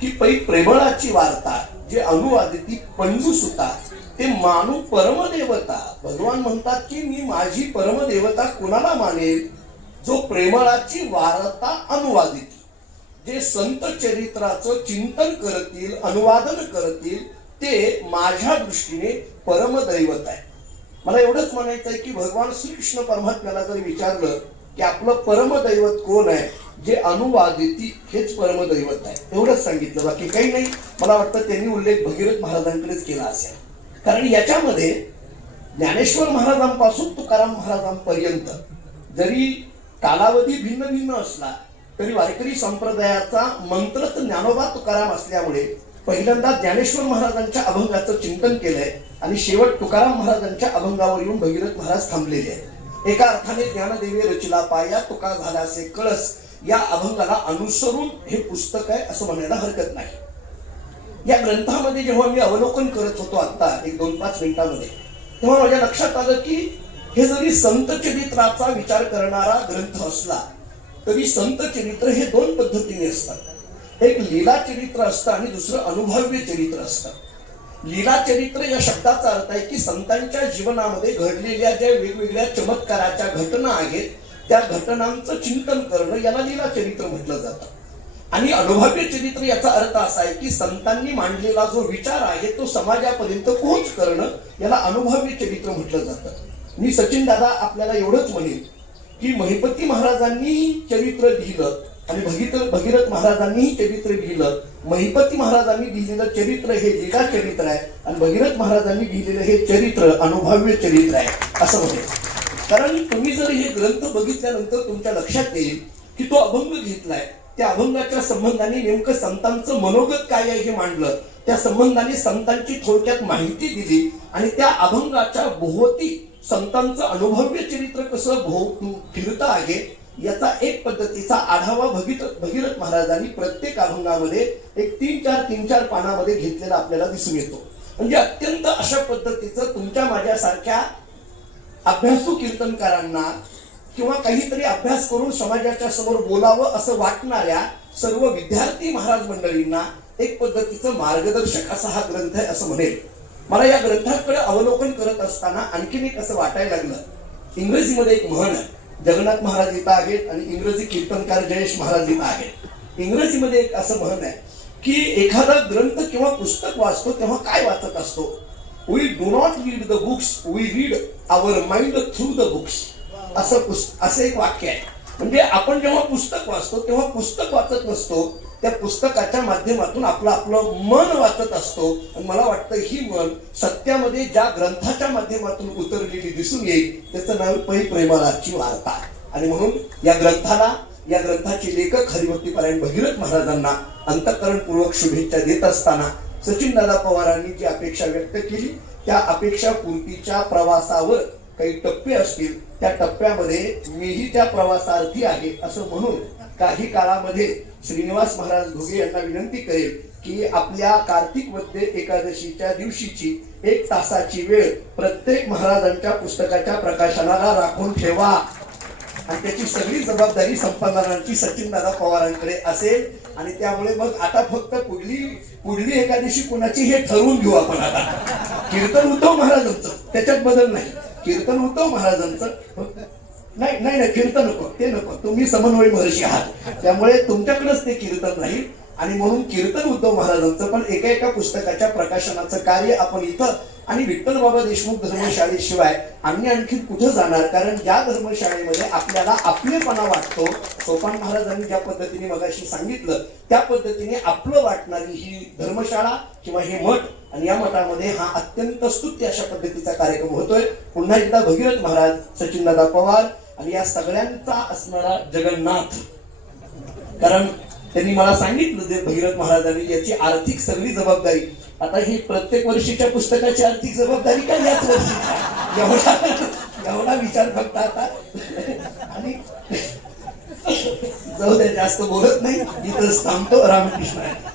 की पै प्रेमळाची वार्ता जे अनुवादिती पंडू सुता ते मानू परमदेवता. भगवान म्हणतात की मी माझी परमदेवता कुणाला मानेल जो प्रेमळाची वार्ता अनुवादित. जे संत चरित्राचं चिंतन करतील अनुवादन करतील ते माझ्या दृष्टीने परमदैवत आहे. मला एवढंच म्हणायचं आहे की भगवान श्रीकृष्ण परमात्म्याला जर विचारलं की आपलं परमदैवत कोण आहे? जे अनुवादिती हेच परमदैवत आहे. एवढंच सांगितलं. बाकी काही नाही. मला वाटतं त्यांनी उल्लेख भगीरथ महाराजांकडेच केला असेल. कारण याच्यामध्ये ज्ञानेश्वर महाराजांपासून तुकाराम महाराजांपर्यंत जरी कालावधी भिन्न भिन्न असला तरी वारकरी संप्रदायाचा मंत्रच ज्ञानोबा तुकाराम असल्यामुळे पहिल्यांदा ज्ञानेश्वर महाराजांच्या अभंगाचं चिंतन केलंय आणि शेवट तुकाराम महाराजांच्या अभंगावर येऊन भगीरथ महाराज थांबलेले आहेत. एका अर्थाने ज्ञानदेवी रचिला पाया तुका झाल्याचे कळस या अभंगाला अनुसरून हे पुस्तक आहे असं म्हणायला हरकत नाही. या ग्रंथामध्ये जेव्हा मी अवलोकन करत होतो आता एक दोन पाच मिनिटांमध्ये तेव्हा माझ्या लक्षात आलं की हे जरी संत चरित्राचा विचार करणारा ग्रंथ असला तरी संत चरित्र हे दोन पद्धतीने असतात. एक लीला चरित्र असतं आणि दुसरं अनुभव्य चरित्र असतं. लीला चरित्र या शब्दाचा अर्थ आहे की संतांच्या जीवनामध्ये घडलेल्या ज्या वेगवेगळ्या चमत्काराच्या घटना आहेत त्या घटनांचं चिंतन करणं याला लीला चरित्र म्हटलं जातं. आणि अनुभव्य चरित्र याचा अर्थ असा आहे की संतांनी मांडलेला जो विचार आहे तो समाजापर्यंत पोहोच करणं याला अनुभव्य चरित्र म्हटलं जातं. मी सचिन दादा आपल्याला एवढंच म्हणेन की महिपती महाराजांनी चरित्र लिहिलं आणि भगीरथ भगीरथ महाराजांनीही चरित्र लिहिलं. महिपती महाराजांनी लिहिलेलं चरित्र हे लीला चरित्र आहे आणि भगीरथ महाराजांनी लिहिलेलं हे चरित्र अनुभव्य चरित्र आहे असं म्हणेल कारण तुम्ही जर हे ग्रंथ बघितल्यानंतर तुमच्या लक्षात येईल की तो अभंग घेतलाय. त्या अभंगाच्या संबंधाने नेमकं संतांचं मनोगत काय आहे हे मांडलं. त्या संबंधाने संतांची थोडक्यात माहिती दिली आणि त्या अभंगाच्या भोवती संतांचं अनुभव्य चरित्र कसं भोव फिरतं आहे याचा एक पद्धतीचा आढावा भगीरथ भगीरथ महाराजांनी प्रत्येक अभंगामध्ये एक तीन चार तीन चार पानामध्ये घेतलेला आपल्याला दिसून येतो. म्हणजे अत्यंत अशा पद्धतीचं तुमच्या माझ्यासारख्या अभ्यासू कीर्तनकारांना किंवा काहीतरी अभ्यास करून समाजाच्या समोर बोलावं असं वाटणाऱ्या सर्व विद्यार्थी महाराज मंडळींना एक पद्धतीचं मार्गदर्शक असा हा ग्रंथ आहे असं म्हणेल. मला या ग्रंथाकडे अवलोकन करत असताना आणखीन एक असं वाटायला लागलं. इंग्रजीमध्ये एक म्हण आहे. जगन्नाथ महाराज इथं आहेत आणि इंग्रजी कीर्तनकार जयेश महाराज इथं आहेत. इंग्रजीमध्ये एक असं म्हण आहे की एखादा ग्रंथ किंवा पुस्तक वाचतो तेव्हा काय वाचत असतो? We do not read the books we read our mind through the books असं पुस्तक असं एक वाक्य आहे. म्हणजे आपण जेव्हा पुस्तक वाचतो तेव्हा पुस्तक वाचत नसतो त्या पुस्तकाच्या माध्यमातून आपलं आपलं मन वाचत असतो. आणि मला वाटतं ही मन सत्यामध्ये ज्या ग्रंथाच्या माध्यमातून उतरलेली दिसून येईल त्याचं नाव पै प्रेमालाची वार्ता आणि म्हणून या ग्रंथाला या ग्रंथाचे लेखक हरिभक्तीपरायण भगीरथ महाराजांना अंतकरणपूर्वक शुभेच्छा देत असताना सचिन दादा पवारांनी जी अपेक्षा व्यक्त केली त्या अपेक्षा पूर्तीच्या प्रवासावर काही टप्पे असतील त्या टप्प्यामध्ये मीही त्या प्रवासार्थी आहे असं म्हणून काही काळामध्ये श्रीनिवास महाराज घुगे यांना विनंती करेल की आपल्या कार्तिक वद्य एकादशीच्या दिवशीची एक तासाची वेळ प्रत्येक महाराजांच्या पुस्तकाच्या प्रकाशनाला राखून ठेवा. आणि त्याची सगळी जबाबदारी संपादनाची सचिन दादा पवारांकडे असेल. आणि त्यामुळे मग आता फक्त पुढली पुढली एकादशी कोणाची हे ठरवून घेऊ आपण आता. कीर्तन उद्धव महाराजांचं. त्याच्यात बदल नाही. कीर्तन उद्धव महाराजांचं. नाही नाही नाही कीर्तन नको ते नको. तुम्ही समन्वय महर्षी आहात. त्यामुळे तुमच्याकडेच ते कीर्तन राहील. आणि म्हणून कीर्तन उद्धव महाराजांचं पण एका एका पुस्तकाच्या प्रकाशनाचं कार्य आपण इथं आणि विठ्ठल बाबा देशमुख धर्मशाळेशिवाय आम्ही आणखी कुठं जाणार? कारण या धर्मशाळेमध्ये आपल्याला आपलेपणा वाटतो. सोपान महाराजांनी ज्या पद्धतीने मगाशी सांगितलं त्या पद्धतीने आपलं वाटणारी ही धर्मशाळा किंवा हे मठ आणि या मठामध्ये हा अत्यंत स्तुत्य अशा पद्धतीचा कार्यक्रम होतोय. पुन्हा एकदा भगीरथ महाराज सचिनदादा पवार आणि या सगळ्यांचा असणारा जगन्नाथ. कारण त्यांनी मला सांगितलं ते भगीरथ महाराजांनी याची आर्थिक सगळी जबाबदारी. आता ही प्रत्येक वर्षीच्या पुस्तकाची आर्थिक जबाबदारी काय याच वर्षीची एवढा एवढा विचार फक्त आता. आणि जाऊ द्या जास्त बोलत नाही. इथं थांबतो रामकृष्ण आहे.